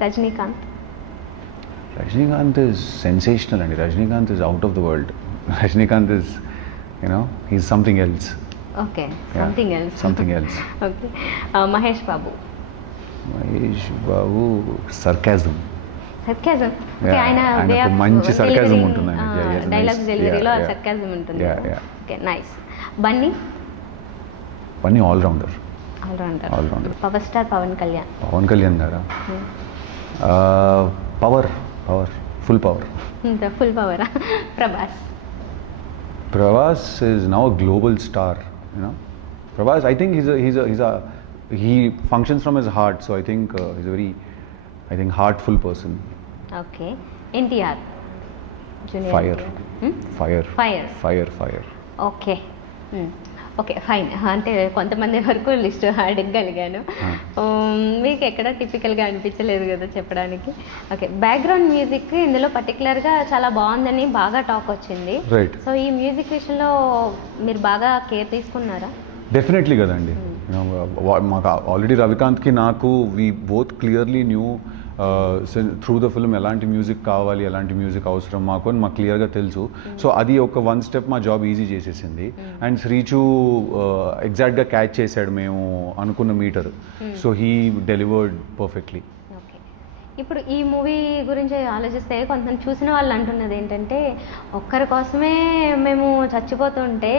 Rajinikanth is sensational and Rajinikanth is out of the world. Rajinikanth is, he's something else. Okay. Something else. Okay. Mahesh Babu sarcasm. ఆయన మంచి sarcasm ఉంటుంది, dialogues డెలివరీలో sarcasm ఉంటుంది. Okay. Nice. Bunny all rounder. Power star Pawan Kalyan గారా? Powerful power. Prabhas is now a global star. Prabhas, I think he functions from his heart, so I think he's a very heartful person. Okay. NTR junior fire fire fire fire fire. Okay. Okay fine. అంటే కొంతమంది వరకు list అడగగలిగాను. మీకు ఎక్కడ టిపికల్గా అనిపించలేదు కదా చెప్పడానికి. Okay. Background music ఇందులో పర్టికులర్గా చాలా బాగుందని బాగా టాక్ వచ్చింది. రైట్. సో ఈ మ్యూజిక్ విషయంలో మీరు బాగా కేర్ తీసుకున్నారా? డెఫినెట్లీ కదండి. మాకు ఆల్రెడీ రవికాంత్కి నాకు we both clearly new through the film ఎలాంటి మ్యూజిక్ కావాలి, ఎలాంటి మ్యూజిక్ అవసరం మాకు అని మాకు క్లియర్గా తెలుసు. సో అది ఒక వన్ స్టెప్ మా జాబ్ ఈజీ చేసేసింది. అండ్ శ్రీచు ఎగ్జాక్ట్గా క్యాచ్ చేశాడు మేము అనుకున్న metre. So he delivered perfectly. Okay. ఇప్పుడు ఈ మూవీ గురించి ఆలోచిస్తే కొంతమంది చూసిన వాళ్ళు అంటున్నది ఏంటంటే, ఒక్కరి కోసమే మేము చచ్చిపోతుంటే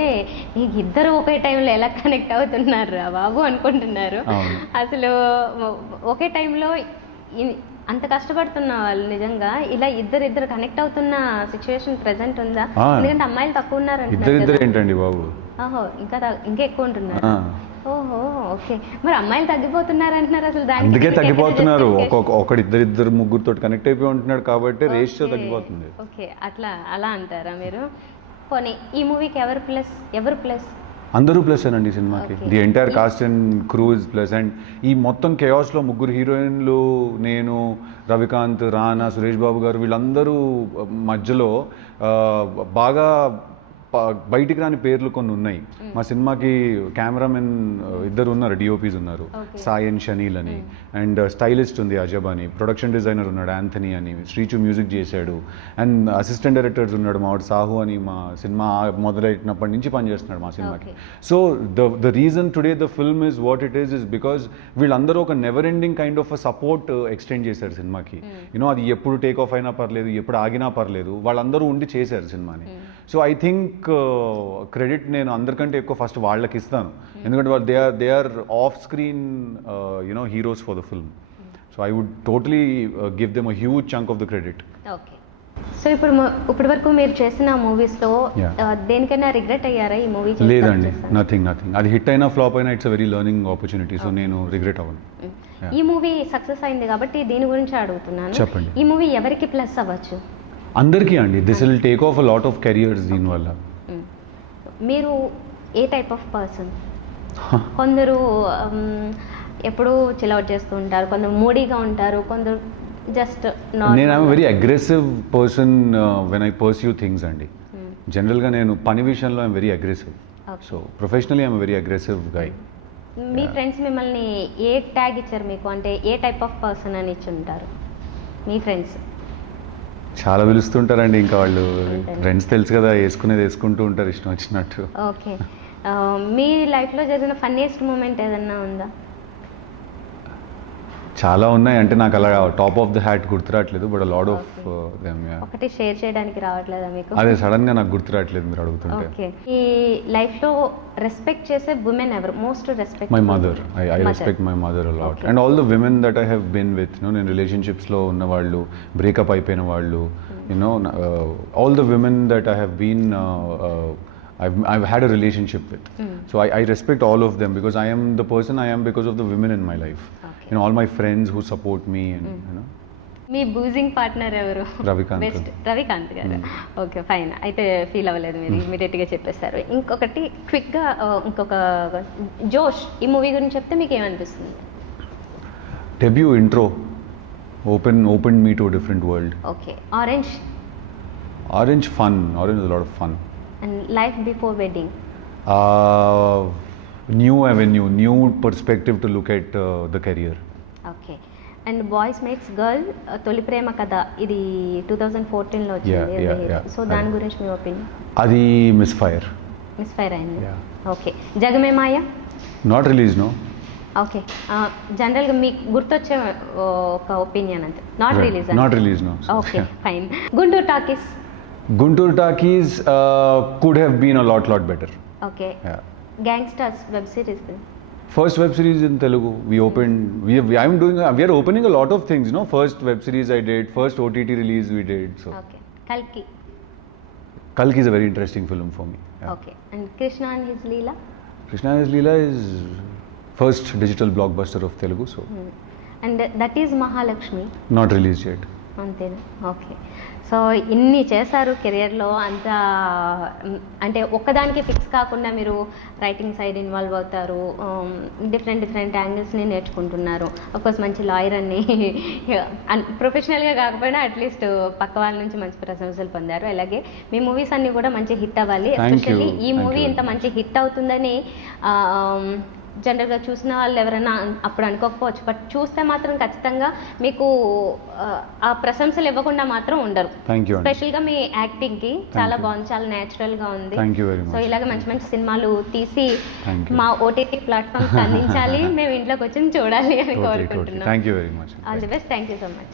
నీకు ఇద్దరు ఒకే టైంలో ఎలా కనెక్ట్ అవుతున్నారు రా బాబు అనుకుంటున్నారు. అసలు ఒకే టైంలో అంత కష్టపడుతున్న వాళ్ళు నిజంగా ఇలా ఇద్దరు కనెక్ట్ అవుతున్న సిచ్యువేషన్ ప్రెసెంట్ ఉందా? ఎందుకంటే అమ్మాయిలు తక్కువ ఉన్నారు ఇద్దరు ఏంటండి బాబు. ఓహో, ఇంకా ఎక్కువ ఉంటున్నారు. ఓహో, ఓకే. మరి అమ్మాయిలు తగ్గిపోతున్నారు అంటున్నారు. అసలు దానికి అందుకే తగ్గిపోతున్నారు. ఒకడు ఇద్దరు ముగ్గురుతో కనెక్ట్ అయిపోయి ఉంటున్నాడు కాబట్టి రేషియో తగ్గిపోతుంది. ఓకే, అలా అంటారా మీరు? పోనీ ఈ మూవీకి ఎవరు ప్లస్? అందరూ ప్లస్ అనండి సినిమాకి. The entire cost and crew is plus. And ఈ మొత్తం కేయాస్లో ముగ్గురు హీరోయిన్లు, నేను, రవికాంత్, రానా, సురేష్ బాబు గారు, వీళ్ళందరూ మధ్యలో బాగా బయటికి రాని పేర్లు కొన్ని ఉన్నాయి. మా సినిమాకి కెమెరామెన్ ఇద్దరు ఉన్నారు, డిఓపీస్ ఉన్నారు, సాయి అండ్ షనీల్ అని. అండ్ స్టైలిస్ట్ ఉంది అజబ్ అని, ప్రొడక్షన్ డిజైనర్ ఉన్నాడు యాంథనీ అని, శ్రీచు మ్యూజిక్ చేశాడు. అండ్ అసిస్టెంట్ డైరెక్టర్స్ ఉన్నాడు మావాడు సాహు అని, మా సినిమా మొదలైనప్పటి నుంచి పనిచేస్తున్నాడు మా సినిమాకి. So the reason today the film is what it is because వీళ్ళందరూ ఒక never ending kind of support extend చేశారు సినిమాకి. యూనో అది ఎప్పుడు టేక్ ఆఫ్ అయినా పర్లేదు, ఎప్పుడు ఆగినా పర్లేదు, వాళ్ళందరూ ఉండి చేశారు సినిమాని. సో ఐ థింక్ క్రెడిట్ నేను అందరికంటే ఎక్కువ ఫస్ట్ వాళ్ళకి ఇస్తాను. ఎందుకంటే వాళ్ళు they are off screen you know heroes for the film. So I would totally give them a huge chunk of the credit. Okay. So ఇప్పటి వరకు మీరు చేసిన మూవీస్లో దేనికైనా రిగ్రెట్ అయ్యారా ఈ మూవీ? లేదండి, నథింగ్. అది హిట్ అయినా ఫ్లాప్ అయినా it's a very learning opportunity. So నేను రిగ్రెట్ అవ్వను. ఈ మూవీ సక్సెస్ అయింది కాబట్టి దీని గురించి అడుగుతున్నాను. చెప్పండి. ఈ మూవీ ఎవరికి ప్లస్ అవ్వచ్చు? అందరికీ అండి. This will take of a lot of careers దీనివల్ల. మీరు ఏ టైప్ ఆఫ్ పర్సన్? కొందరు ఎప్పుడు చిల్అవుట్ చేస్తూ ఉంటారు, కొందరు మూడీగా ఉంటారు, కొందరు జస్ట్ నేను I'm very aggressive person when I pursue things అండి. జనరల్గా నేను పని విషయంలో I'm very aggressive. So professionally I'm very aggressive guy. Me friends మిమ్మల్ని ఏ ట్యాగ్ ఇచ్చారు మీకు? అంటే ఏ టైప్ ఆఫ్ పర్సన్ అని ఇచ్చి ఉంటారు మీ ఫ్రెండ్స్? చాలా పిలుస్తుంటారండి. ఇంకా వాళ్ళు ఫ్రెండ్స్ తెలుసు కదా, వేసుకుంటూ ఉంటారు ఇష్టం వచ్చినట్టు. ఓకే. మీ లైఫ్లో జరిగిన ఫన్నీయెస్ట్ మూమెంట్ ఏదన్నా ఉందా? చాలా ఉన్నాయి. అంటే నాకు అలా టాప్ ఆఫ్ ద హ్యాట్ గుర్తురాట్లేదు, బట్ లాట్ ఆఫ్ దెమ్. ఒకటి షేర్ చేయడానికి రావట్లేదా మీకు? అదే సడన్ గా నాకు గుర్తురాట్లేదు మీరు అడుగుతుంటే. ఓకే. ఈ లైఫ్ లో రెస్పెక్ట్ చేసే ఉమెన్ ఎవరు? Most respect? My mother. I respect my mother a lot. And all the women that I have been with, నేను రిలేషన్షిప్స్ లో ఉన్న వాళ్ళు, బ్రేకప్ అయిపోయిన వాళ్ళు, all the women that I have been I've had a relationship with. So I respect all of them because I am the person I am because of the women in my life. Okay. All my friends who support me and me boozing partner ఎవరు? Ravikanth. Best Ravikanth గారు. Okay fine. అయితే feel అవ్వలేదు మీరు, ఇమీడియట్గా చెప్పేస్తారు. ఇంకొకటి క్విక్గా ఇంకొక జోష్ ఈ మూవీ గురించి చెప్తే మీకు ఏమనిపిస్తుంది? Debut intro opened me to a different world. Okay. Orange fun. Orange is a lot of fun. And life before wedding? New avenue, new perspective to look at the career. Okay. And Boys Meets Girl, తొలి ప్రేమ కథ, ఇది 2014లో వచ్చింది. So దాని గురించి మీ opinion? అది misfire అయింది. Okay. Jagame Maya? Not release no. Okay. జనరల్గా మీకు గుర్తొచ్చే ఒక ఒపీనియన్ అంతే, not release no. Okay fine. Guntur Talkies could have been a lot better. Okay. Gangsters web series, first web series in Telugu we are opening a lot of things, first web series I did, first OTT release we did. So okay. Kalki is a very interesting film for me. Okay. And Krishna and his Leela is first digital blockbuster of Telugu. So and that is Mahalakshmi, not released yet. అంతేనా? Okay. So ఇన్ని చేశారు కెరియర్లో అంత అంటే ఒక్కదానికి fix కాకుండా మీరు writing side involve అవుతారు, డిఫరెంట్ యాంగిల్స్ని నేర్చుకుంటున్నారు. కోర్స్ మంచి లాయర్ అని ప్రొఫెషనల్గా కాకపోయినా అట్లీస్ట్ పక్క వాళ్ళ నుంచి మంచి ప్రశంసలు పొందారు. అలాగే మీ మూవీస్ అన్నీ కూడా మంచి హిట్ అవ్వాలి. ఎస్పెషల్లీ ఈ మూవీ ఇంత మంచి హిట్ అవుతుందని జనరల్గా చూసిన వాళ్ళు ఎవరైనా అప్పుడు అనుకోకపోవచ్చు, బట్ చూస్తే మాత్రం ఖచ్చితంగా మీకు ఆ ప్రశంసలు ఇవ్వకుండా మాత్రం ఉండరు. స్పెషల్గా మీ యాక్టింగ్కి చాలా బాగుంది, చాలా న్యాచురల్గా ఉంది. సో ఇలాగ మంచి మంచి సినిమాలు తీసి మా ఓటీటీ ప్లాట్ఫామ్స్ అందించాలి, మేము ఇంట్లోకి వచ్చి చూడాలి అని కోరుకుంటున్నాం. Thank you very much. All the best. Thank you so much.